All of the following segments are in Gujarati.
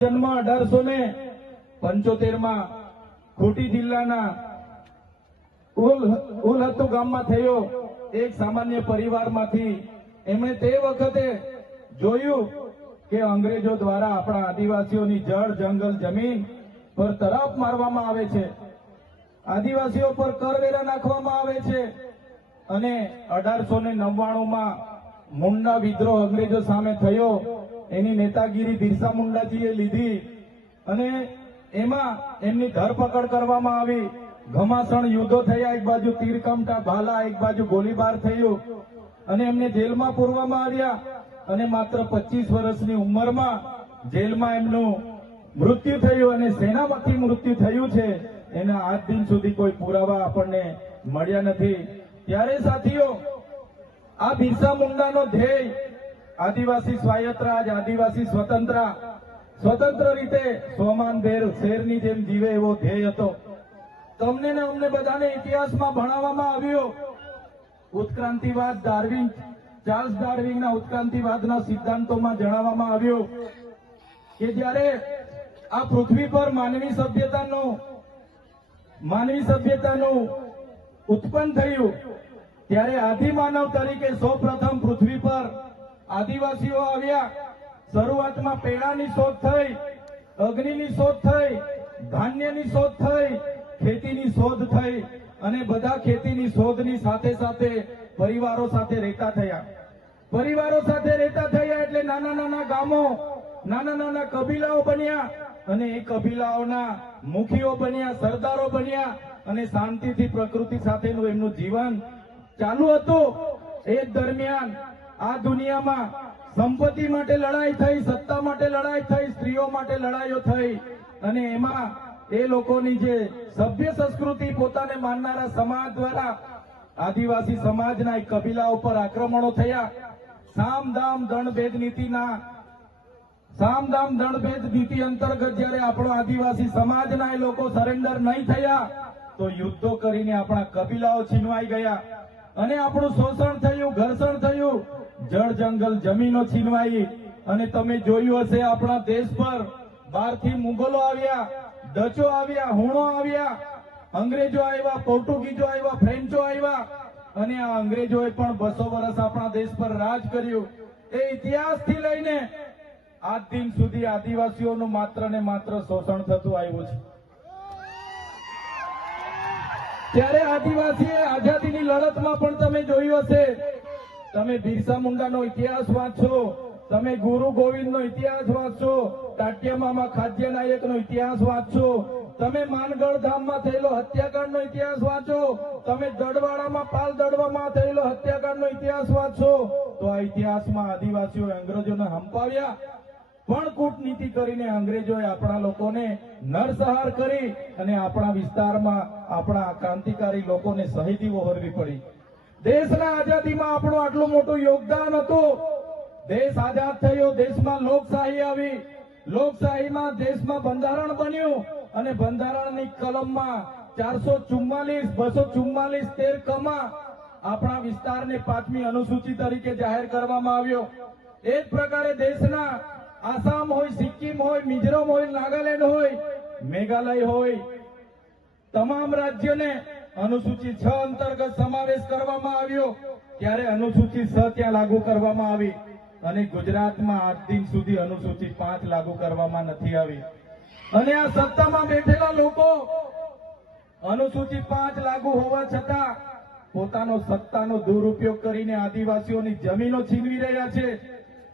જન્મ 1875 માં ખૂંટી જિલ્લાના ઉલહત્તુ ગામમાં થયો। એક સામાન્ય પરિવારમાંથી એમણે તે વખતે જોયું કે અંગ્રેજો દ્વારા આપણા આદિવાસીઓની જળ જંગલ જમીન પર તરાપ મારવામાં આવે છે, આદિવાસીઓ પર કરવેરા નાખવામાં આવે છે અને 1899 માં મુંડા વિદ્રોહ અંગ્રેજો સામે થયો। એની નેતાગીરી બિરસા મુંડાજીએ લીધી અને એમાં એમની ધરપકડ કરવામાં આવી। ઘમાસણ યુદ્ધો થયા, એક બાજુ તીરકમઠા ભાલા, એક બાજુ ગોળીબાર થયું અને એમને જેલમાં પૂરવામાં આવ્યા અને માત્ર 25 વર્ષની ઉંમરમાં જેલમાં એમનું મૃત્યુ થયું અને સેનામાંથી મૃત્યુ થયું છે। એના આજ દિન સુધી કોઈ પુરાવા આપણને મળ્યા નથી। ત્યારે સાથીઓ, આ બિરસા મુંડાનો ધ્યેય આદિવાસી સ્વાયત્ત રાજ, આદિવાસી સ્વતંત્ર રીતે સ્વમાનભેર શેરની જેમ જીવે એવો ધ્યેય હતો। તમને ને અમને બધાને ઇતિહાસમાં ભણાવવામાં આવ્યો। ઉત્ક્રાંતિવાદ, ચાર્લ્સ ડાર્વિનના ઉત્ક્રાંતિવાદના સિદ્ધાંતોમાં જણાવવામાં આવ્યું કે જ્યારે આ પૃથ્વી પર માનવી સભ્યતાનું ઉત્પન્ન થયું ત્યારે આદિમાનવ તરીકે સૌપ્રથમ પૃથ્વી પર આદિવાસીઓ આવ્યા। શરૂઆતમાં પેડાની શોધ થઈ, અગ્નિની શોધ થઈ, ધાન્યની શોધ થઈ, ખેતીની શોધ થઈ અને બધા ખેતીની શોધની સાથે સાથે પરિવારો સાથે રહેતા થયા એટલે નાના નાના ગામો, નાના નાના કબીલાઓ બન્યા અને એ કબીલાઓના મુખીઓ બન્યા, સરદારો બન્યા અને શાંતિથી પ્રકૃતિ સાથેનું એમનું જીવન ચાલુ હતું। એ દરમિયાન આ દુનિયામાં સંપત્તિ માટે લડાઈ થઈ, સત્તા માટે લડાઈ થઈ, સ્ત્રીઓ માટે લડાઈઓ થઈ અને એમાં એ લોકોની જે સભ્ય સંસ્કૃતિ પોતાને માનનારા સમાજ દ્વારા આદિવાસી સમાજના એક કબીલા ઉપર આક્રમણો થયા। સામ દામ દંડ ભેદ નીતિ અંતર્ગત જ્યારે આપણો આદિવાસી સમાજના એ લોકો સરેન્ડર નહીં થયા તો યુદ્ધો કરીને આપણા કબીલાઓ છીનવાઈ ગયા અને આપણું શોષણ થયું, ઘર્ષણ થયું, જળ જંગલ જમીનો છીનવાઈ અને તમે જોયું હશે આપણા દેશ પર બહારથી મુગલો આવ્યા, ડચો આવ્યા, હુણો આવ્યા, અંગ્રેજો આવ્યા, પોર્ટુગીઝો આવ્યા, ફ્રેન્ચો આવ્યા અને આ અંગ્રેજોએ પણ 200 વર્ષ આપણા દેશ પર રાજ કર્યું। એ ઇતિહાસથી લઈને આજ દિન સુધી આદિવાસીઓનું માત્ર ને માત્ર શોષણ થતું આવ્યું છે। ત્યારે આદિવાસીએ આઝાદીની લડતમાં પણ તમે જોયું હશે, તમે બિરસા મુંડાનો ઇતિહાસ વાંચો, તમે ગુરુ ગોવિંદનો ઇતિહાસ વાંચો, ટાટિયામામાં ખાદ્ય નાયકનો ઇતિહાસ વાંચો, તમે માનગઢ ધામમાં થયેલો હત્યાકાંડનો ઇતિહાસ વાંચો, તમે દડવાડામાં પાલ દડવામાં થયેલો હત્યાકાંડનો ઇતિહાસ વાંચો તો આ ઇતિહાસમાં આદિવાસીઓએ અંગ્રેજોને હંપાવ્યા પણ કૂટનીતિ કરીને અંગ્રેજોએ આપણા લોકોને નરસંહાર કરી અને આપણા વિસ્તારમાં આપણા ક્રાંતિકારી લોકોને શહીદી વહોરવી પડી। દેશના આઝાદીમાં આપણું આટલું મોટું યોગદાન હતું। દેશ આઝાદ થયો, દેશમાં લોકશાહી આવી, લોકશાહીમાં દેશમાં બંધારણ બન્યું અને બંધારણની કલમમાં 444, 244, 13 કમાં આપણા વિસ્તારને 5મી અનુસૂચિ તરીકે જાહેર કરવામાં આવ્યો। એ જ પ્રકારે દેશના આસામ હોય, સિક્કિમ હોય, મિઝોરમ હોય, નાગાલેન્ડ હોય, મેઘાલય હોય, તમામ રાજ્યોને અનુસૂચિ 6 અંતર્ગત સમાવેશ કરવામાં આવ્યો। ત્યારે અનુસૂચિ 6 ત્યાં લાગુ કરવામાં આવી અને ગુજરાતમાં આજ દિન સુધી અનુસૂચિ 5 લાગુ કરવામાં નથી આવી અને આ સત્તામાં બેઠેલા લોકો અનુસૂચિ 5 લાગુ હોવા છતાં પોતાનો સત્તાનો દુરુપયોગ કરીને આદિવાસીઓની જમીનો છીનવી રહ્યા છે,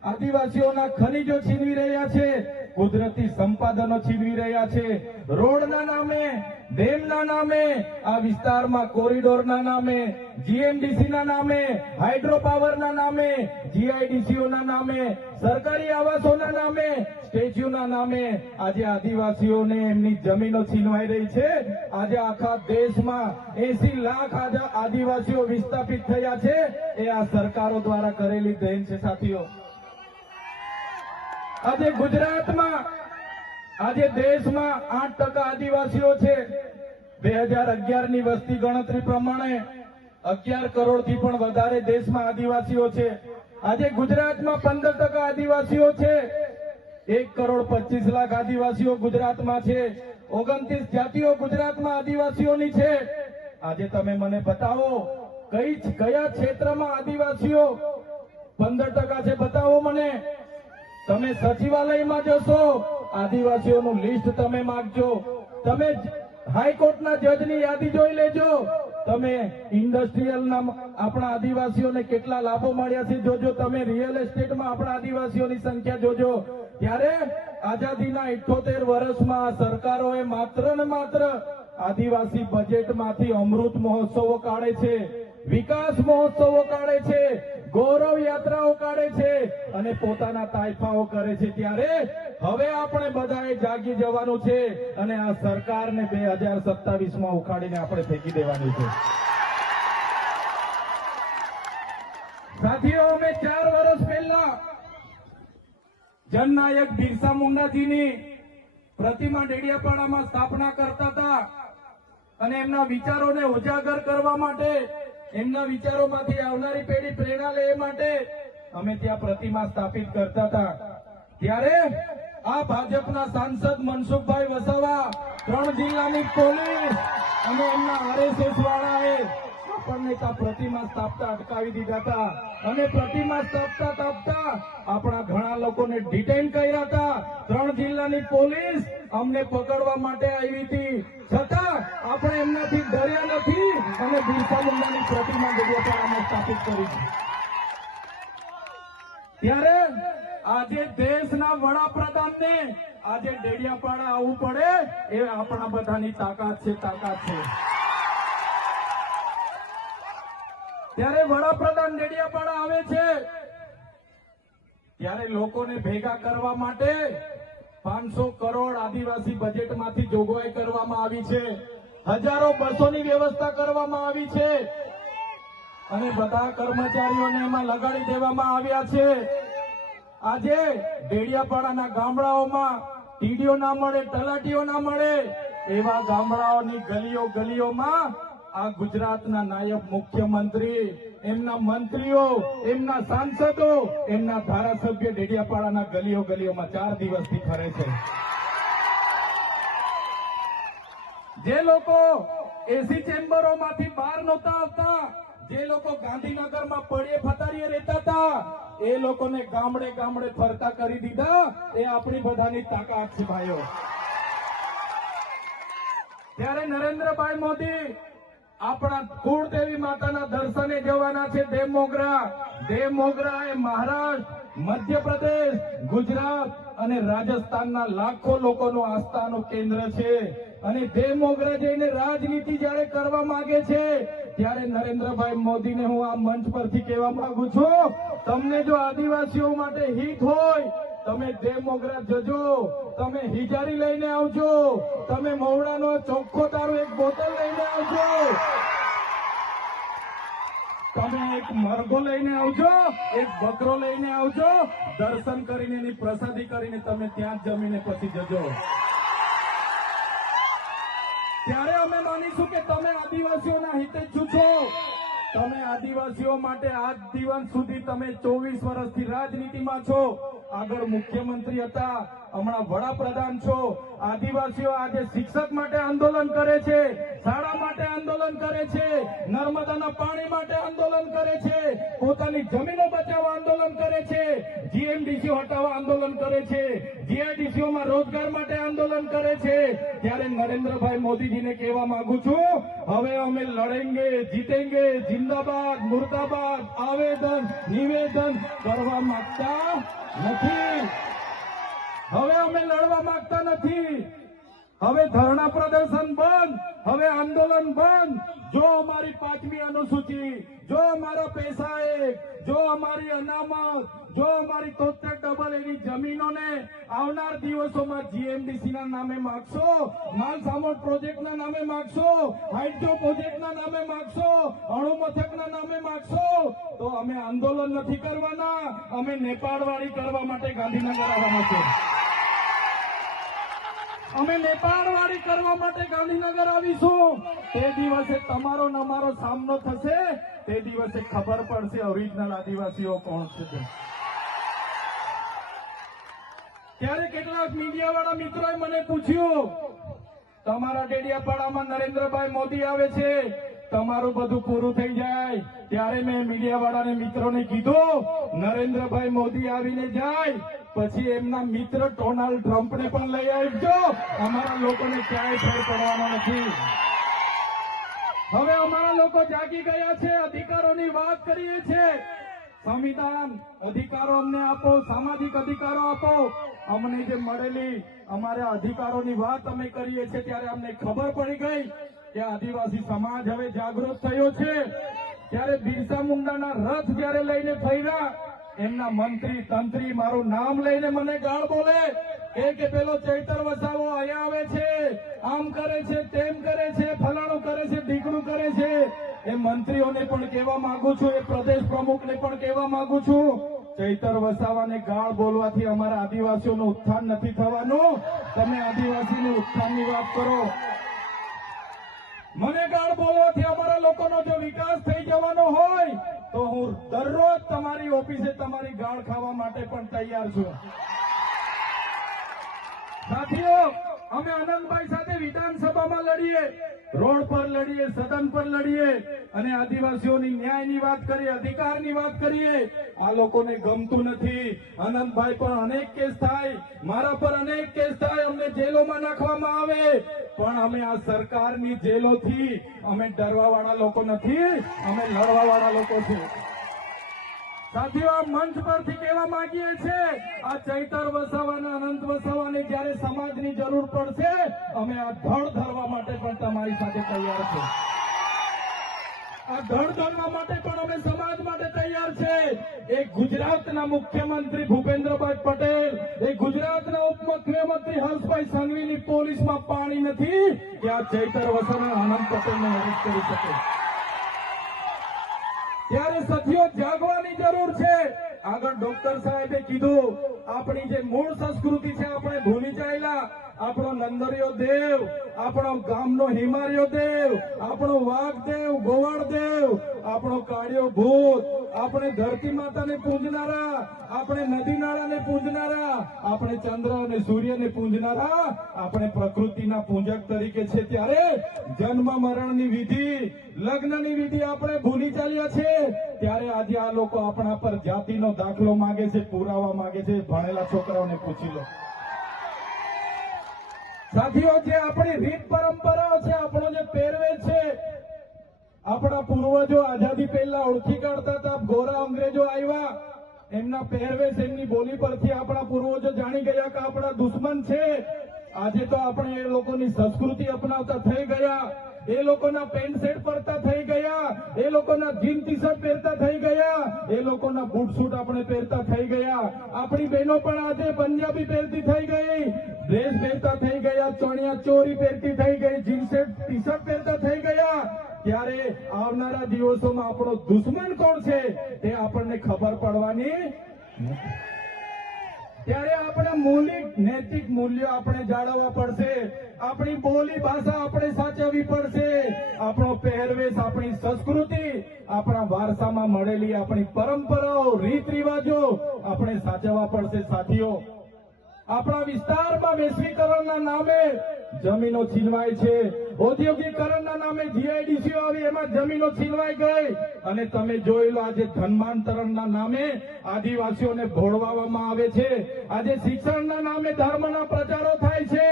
આદિવાસીઓના ખનીજો છીનવી રહ્યા છે, કુદરતી સંપાદનો છીનવી રહ્યા છે। રોડના નામે, ડેમના નામે, આ વિસ્તારમાં કોરિડોરના નામે, જીએમડીસીના નામે, હાઇડ્રો પાવરના નામે, જીઆઈડીસીઓના નામે, સરકારી આવાસોના નામે, સ્ટેચ્યુના નામે આજે આદિવાસીઓને એમની જમીનો છીનવાઈ રહી છે। આજે આખા દેશમાં 80 લાખ આદિવાસીઓ વિસ્થાપિત થયા છે। એ આ સરકારો દ્વારા કરેલી દેન છે સાથીઓ। આજે ગુજરાતમાં, આજે દેશમાં 8% આદિવાસીઓ છે। 2011ની વસ્તી ગણતરી પ્રમાણે 11 કરોડથી પણ વધારે દેશમાં આદિવાસીઓ છે। આજે ગુજરાતમાં 15% આદિવાસીઓ છે। 1,25,00,000 આદિવાસીઓ ગુજરાતમાં છે, 29 જાતિઓ ગુજરાતમાં આદિવાસીઓની છે. આજે તમે મને બતાવો કયા ક્ષેત્રમાં આદિવાસીઓ 15% છે, બતાવો મને. તમે સચિવાલયમાં જશો, આદિવાસીઓનું લિસ્ટ તમે માંગજો. તમે હાઈકોર્ટના જજની યાદી જોઈ લેજો. તમે ઇન્ડસ્ટ્રીયલના આપણા આદિવાસીઓને કેટલા લાભો મળ્યા છે જોજો. તમે રિયલ એસ્ટેટમાં આપણા આદિવાસીઓની સંખ્યા જોજો. ત્યારે આઝાદીના 78 વર્ષમાં સરકારોએ માત્ર ને માત્ર આદિવાસી બજેટમાંથી અમૃત મહોત્સવો કાઢે છે, વિકાસ મહોત્સવો કાઢે છે, ગૌરવ યાત્રાઓ કાઢે છે અને પોતાના તાઇફાઓ કરે છે. ત્યારે હવે આપણે બધાએ જાગી જવાનું છે અને આ સરકારને 2027માં ઉખાડીને આપણે ફેંકી દેવાની છે. સાથીઓ, અમે 4 વર્ષ પહેલા જનનાયક બિરસા મુંડાજીની પ્રતિમા ડેડિયાપાડામાં સ્થાપના કરતા હતા અને એમના વિચારોને ઉજાગર કરવા માટે, એમના વિચારોમાંથી આવનારી પેઢી પ્રેરણા લે માટે અમે ત્યાં પ્રતિમા સ્થાપિત કરતા હતા. ત્યારે આ ભાજપના સાંસદ મનસુખભાઈ વસાવા, 3 જિલ્લાની પોલીસ અને એમના RSS વાળાએ આપણને ત્યાં પ્રતિમા સ્થાપતા અટકાવી દીધા હતા અને પ્રતિમા સ્થાપતા આપણા ઘણા લોકોને ડિટેન કર્યા હતા. 3 જિલ્લાની પોલીસ અમને પકડવા માટે આવી હતી, છતાં આપણે એમનાથી ડર્યા નથી અને બિરસા મુંડાની પ્રતિમા ડેડિયાપાડામાં સ્થાપિત કરી છે. ત્યારે આજે દેશના વડાપ્રધાનને આજે ડેડિયાપાડા આવવું પડે એ આપણા બધાની તાકાત છે. ત્યારે વડાપ્રધાન ડેડિયાપાડા આવે છે ત્યારે લોકોને ભેગા કરવા માટે 500 કરોડ આદિવાસી બજેટમાંથી જોગવાઈ કરવામાં આવી છે. હજારો બસોની વ્યવસ્થા કરવામાં આવી છે અને બધા કર્મચારીઓને એમાં લગાડી દેવામાં આવ્યા છે. આજે ડેડિયાપાડાના ગામડાઓમાં ટીડીઓ ના મળે, તલાટીઓ ના મળે એવા ગામડાઓની ગલીઓમાં આ ગુજરાતના નાયબ મુખ્યમંત્રી, એમના મંત્રીઓ, એમના સાંસદો, એમના ધારાસભ્ય ડેડિયાપાડાના ગલીઓમાં 4 દિવસથી ફરે છે. જે લોકો એસી ચેમ્બરોમાંથી બહાર નહોતા આવતા, જે લોકો ગાંધીનગરમાં પડે ફતારીએ રહેતા હતા, એ લોકોને ગામડે ફરતા કરી દીધા. એ આપણી બધાની તાકાત છે ભાઈઓ. ત્યારે નરેન્દ્રભાઈ મોદી આપણા કુળદેવી માતાના દર્શને જવાના છે દેવમોગરા. દેવમોગરા એ મહારાષ્ટ્ર, મધ્યપ્રદેશ, ગુજરાત અને રાજસ્થાનના લાખો લોકોનું આસ્થાનું કેન્દ્ર છે અને દેવમોગરા જઈને રાજનીતિ જયારે કરવા માંગે છે ત્યારે નરેન્દ્રભાઈ મોદીને હું આ મંચ પરથી કહેવા માંગુ છું, તમને જો આદિવાસીઓ માટે હિત હોય તમે દેવમોગરા જજો, તમે હિજારી લઈને આવજો, તમે મવડાનો ચોખ્ખો દારૂ 1 બોતલ લઈને આવજો, તમે એક મરઘો લઈને આવજો, એક બકરો લઈને આવજો, દર્શન કરીને એની પ્રસાદી કરીને તમે ત્યાં જ જમીને પછી જજો. ત્યારે અમે માનીશું કે તમે આદિવાસીઓના હિતેચ્છુ છો. તમે આદિવાસીઓ માટે આજ દિવસ સુધી તમે 24 વર્ષથી રાજનીતિમાં છો. આગળ મુખ્યમંત્રી હતા, હમણાં વડાપ્રધાન છો. આદિવાસીઓ આજે શિક્ષક માટે આંદોલન કરે છે, શાળા માટે આંદોલન કરે છે, નર્મદાના પાણી માટે આંદોલન કરે છે, પોતાની જમીનો બચાવવા આંદોલન કરે છે, જીએમડીસી હટાવવા આંદોલન કરે છે, જીઆઈડીસીઓમાં રોજગાર માટે આંદોલન કરે છે. ત્યારે નરેન્દ્રભાઈ મોદીજીને કહેવા માંગુ છું, હવે અમે લડેંગે, જીતેંગે, જિંદાબાદ, મુર્દાબાદ, આવેદન નિવેદન કરવા માંગતા નથી. હવે અમે લડવા માંગતા નથી. હવે ધરણા પ્રદર્શન બંધ, હવે આંદોલન બંધ. જો અમારી 5મી અનુસૂચિ, જો અમારા પૈસા એક, જો અમારી અનામત, જો અમારી 73 એની જમીનોને આવનાર દિવસોમાં જીએમડીસી ના નામે માગશો, માલસામોટ પ્રોજેક્ટના નામે માગશો, હાઇડ્રો પ્રોજેક્ટના નામે માગશો, અણુ મથકના નામે માગશો, તો અમે આંદોલન નથી કરવાના, અમે નેપાળવાળી કરવા માટે ગાંધીનગર આવવાના છે. અમે નેપાળવાળી કરવા માટે ગાંધીનગર આવીશું. તે દિવસે તમારો ને અમારો સામનો થશે, તે દિવસે ખબર પડશે ઓરિજિનલ આદિવાસીઓ કોણ છે. ત્યારે કેટલાક મીડિયાવાળા મિત્રોએ મને પૂછ્યું, તમારા ડેડિયાપાડામાં નરેન્દ્રભાઈ મોદી આવે છે, તમારું બધું પૂરું થઈ જાય. ત્યારે મેં મીડિયાવાળાને મિત્રોને કીધું, નરેન્દ્રભાઈ મોદી આવીને જાય પછી એમના મિત્ર ડોનાલ્ડ ટ્રમ્પને પણ લઈ આવજો. અમારા લોકોને ક્યાંય ફેર પડવાનો નથી. હવે અમારા લોકો જાગી ગયા છે, અધિકારોની વાત કરીએ છીએ. સંવિધાન અધિકારો અમને આપો, સામાજિક અધિકારો આપો. અમને જે મળેલી અમારા અધિકારોની વાત અમે કરીએ છીએ ત્યારે અમને ખબર પડી ગઈ કે આદિવાસી સમાજ હવે જાગૃત થયો છે. ત્યારે બિરસા મુંડાના રથ જયારે લઈને ફર્યા, એમના મંત્રી તંત્રી મારું નામ લઈને મને ગાળ બોલે કે પેલો ચૈતર વસાવો અહીંયા આવે છે, આમ કરે છે, તેમ કરે છે, ફલાણું કરે છે, ઢીકણું કરે છે. એ મંત્રીઓને પણ કહેવા માંગુ છું, એ પ્રદેશ પ્રમુખને પણ કહેવા માંગુ છું, ચૈતર વસાવાને ગાળ બોલવાથી અમારા આદિવાસીઓનું ઉત્થાન નથી થવાનું. તમે આદિવાસીનું ઉત્થાનની વાત કરો. મને ગાળ બોલવાથી અમારા લોકોનો જો વિકાસ થઈ જવાનો હોય તો હું દરરોજ તમારી ઓફિસે તમારી ગાળ ખાવા માટે પણ તૈયાર છું. સાથીઓ, અમે આનંદભાઈ સાથે વિધાનસભામાં લડીએ, રોડ પર લડીએ, સદન પર લડીએ અને આદિવાસીઓની ન્યાયની વાત કરીએ, અધિકારની વાત કરીએ. આ લોકોને ગમતું નથી. આનંદભાઈ પર અનેક કેસ થાય, મારા પર અનેક કેસ થાય, અમને જેલોમાં નાખવામાં આવે, પણ અમે આ સરકારની જેલોથી અમે ડરવાવાળા લોકો નથી, અમે લડવાવાળા લોકો છીએ. સાથીઓ, આ મંચ પરથી કહેવા માંગીએ છીએ, આ ચૈતર વસાવાને, અનંત વસાવાને જયારે સમાજની જરૂર પડશે અમે આ ધડ ધરવા માટે પણ તમારી સાથે તૈયાર છે. આ ધડ ધરવા માટે પણ અમે સમાજ માટે તૈયાર છે. એક ગુજરાતના મુખ્યમંત્રી ભૂપેન્દ્રભાઈ પટેલ, એક ગુજરાતના ઉપમુખ્યમંત્રી હર્ષભાઈ સંઘવીની પોલીસમાં પાણી નથી કે આ ચૈતર વસાવા આનંદ પટેલને અરેસ્ટ કરી શકે. ત્યારે સાથીઓ, જાગવાની જરૂર છે. આગળ ડોક્ટર સાહેબે કીધું, આપણી જે મૂળ સંસ્કૃતિ છે આપણે ભૂલી જાયેલા. આપણો નંદરિયો દેવ, આપણો ગામનો હિમાર્યો દેવ, આપણો વાઘદેવ, ગોવાળદેવ, આપણો કાળિયો ભૂત, આપણે ધરતી માતાને પૂજનારા, આપણે નદી નાળાને પૂજનારા, આપણે ચંદ્ર અને સૂર્યને પૂજનારા, આપણે પ્રકૃતિના પૂજક તરીકે છે. ત્યારે જન્મ મરણની વિધિ, લગ્નની વિધિ આપણે ભૂલી ચાલ્યા છે. ત્યારે આજે આ લોકો આપણા પર જાતિનો દાખલો માંગે છે, પુરાવા માંગે છે. ભણેલા છોકરાઓને પૂછી લો. સાથીઓ, જે આપણી રીત પરંપરાઓ છે, આપણો જે પહેરવેશ છે, આપણા પૂર્વજો આઝાદી પહેલા ઓળખી કાઢતા હતા. ગોરા અંગ્રેજો આવ્યા, એમના પહેરવેશ, એમની બોલી પરથી આપણા પૂર્વજો જાણી ગયા કે આપણા દુશ્મન છે. આજે તો આપણે એ લોકોની સંસ્કૃતિ અપનાવતા થઈ ગયા, એ લોકોના પેન્ટ શર્ટ પહેરતા થઈ ગયા, એ લોકોના જીન ટી શર્ટ પહેરતા થઈ ગયા, એ લોકોના બૂટ સૂટ આપણે પહેરતા થઈ ગયા. આપણી બહેનો પણ આજે પંજાબી પહેરતી થઈ ગઈ, ડ્રેસ પહેરતા થઈ ગયા, ચણિયા ચોરી પહેરતી થઈ ગઈ, જીન્સ ટી શર્ટ પહેરતા થઈ ગયા. ત્યારે આવનારા દિવસોમાં આપણો દુશ્મન કોણ છે તે આપણને ખબર પડવાની. ત્યારે આપણા મૌલિક નૈતિક મૂલ્યો આપણે જાળવવા પડશે. આપણી બોલી ભાષા આપણે સાચવવી પડશે. આપણો પહેરવેશ, આપણી સંસ્કૃતિ, આપણા વારસામાં મળેલી આપણી પરંપરાઓ, રીત રિવાજો આપણે સાચવવા પડશે. સાથીઓ, આપણા વિસ્તારમાં વૈશ્વિકરણના નામે જમીનો છીનવાય છે, ઔદ્યોગિકરણના નામે જીઆઈડીસીઓ આવી, એમાં જમીનો છીનવાઈ ગઈ. અને તમે જોઈ લો, આજે ધર્માંતરણના નામે આદિવાસીઓને ભોળવામાં આવે છે. આજે શિક્ષણના નામે ધર્મના પ્રચારો થાય છે.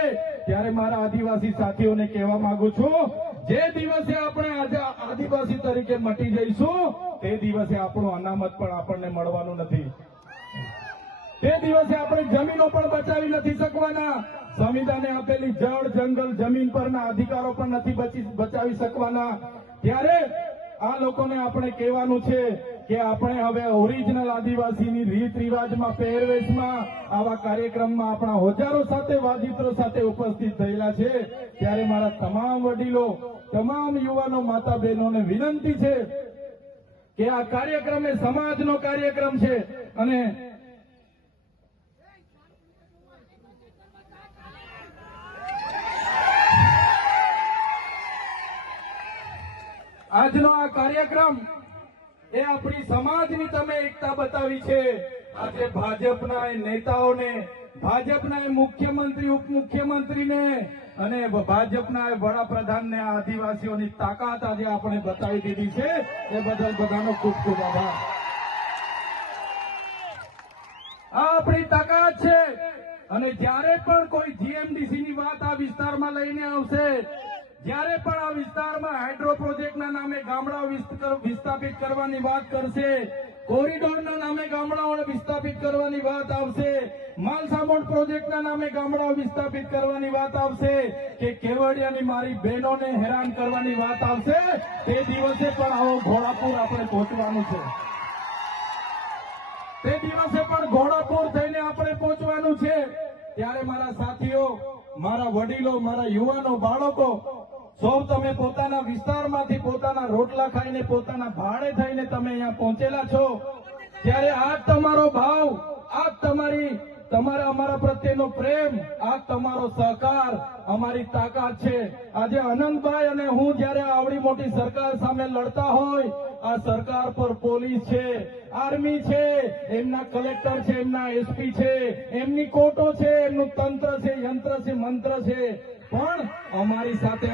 ત્યારે મારા આદિવાસી સાથીઓને કહેવા માંગુ છું, જે દિવસે આપણે આજે આદિવાસી તરીકે મટી જઈશું તે દિવસે આપણું અનામત પણ આપણને મળવાનું નથી. તે દિવસે આપણે જમીનો પણ બચાવી નથી શકવાના. સંવિધાને આપેલી જળ, જંગલ, જમીન પરના અધિકારો પણ નથી બચાવી શકવાના. ત્યારે આ લોકોને આપણે કહેવાનું છે કે આપણે હવે ઓરિજિનલ આદિવાસીની રીત રિવાજમાં, પહેરવેશમાં, આવા કાર્યક્રમમાં આપણા હજારો સાથે, વાજિત્રો સાથે ઉપસ્થિત થયેલા છે. ત્યારે મારા તમામ વડીલો, તમામ યુવાનો, માતા બહેનોને વિનંતી છે કે આ કાર્યક્રમ એ સમાજનો કાર્યક્રમ છે અને આજનો આ કાર્યક્રમ એ આપણી સમાજની તમે એકતા બતાવી છે. આજે ભાજપના નેતાઓને ભાજપના મુખ્યમંત્રી ઉપમુખ્યમંત્રીને અને ભાજપના વડાપ્રધાનને આ આદિવાસીઓની તાકાત આજે આપણે બતાવી દીધી છે એ બદલ બધાનો ખૂબ ખૂબ આભાર. આ આપણી તાકાત છે. અને જ્યારે પણ કોઈ જીએમડીસી ની વાત આ વિસ્તારમાં લઈને આવશે, જ્યારે પણ આ વિસ્તારમાં હાઇડ્રો પ્રોજેક્ટના નામે ગામડાઓ વિસ્થાપિત કરવાની વાત કરશે, કોરિડોરના નામે ગામડાઓને વિસ્થાપિત કરવાની વાત આવશે, માલસામોડ પ્રોજેક્ટના નામે ગામડાઓ વિસ્થાપિત કરવાની વાત આવશે, કે કેવડિયાની મારી બહેનોને હેરાન કરવાની વાત આવશે, તે દિવસે પણ આવો ઘોડાપુર આપણે પહોંચવાનું છે. તે દિવસે પણ ઘોડાપુર થઈને આપણે પહોંચવાનું છે. ત્યારે મારા સાથીઓ, મારા વડીલો, મારા યુવાનો, બાળકો, સૌ તમે પોતાના વિસ્તારમાંથી પોતાના રોટલા ખાઈને પોતાના ભાડે થઈને તમે અહીંયા પહોંચેલા છો. ત્યારે આ તમારો ભાવ, આ તમારા અમારા પ્રત્યેનો પ્રેમ, આ તમારો સહકાર અમારી તાકાત છે. આજે અનંતભાઈ અને હું જ્યારે આવડી મોટી સરકાર સામે લડતા હોય, આ સરકાર પર પોલીસ છે, આર્મી છે, એમના કલેક્ટર છે, એમના એસપી છે, એમની કોર્ટો છે, એમનું તંત્ર છે, યંત્ર છે, મંત્ર છે, પણ અમારી સાથે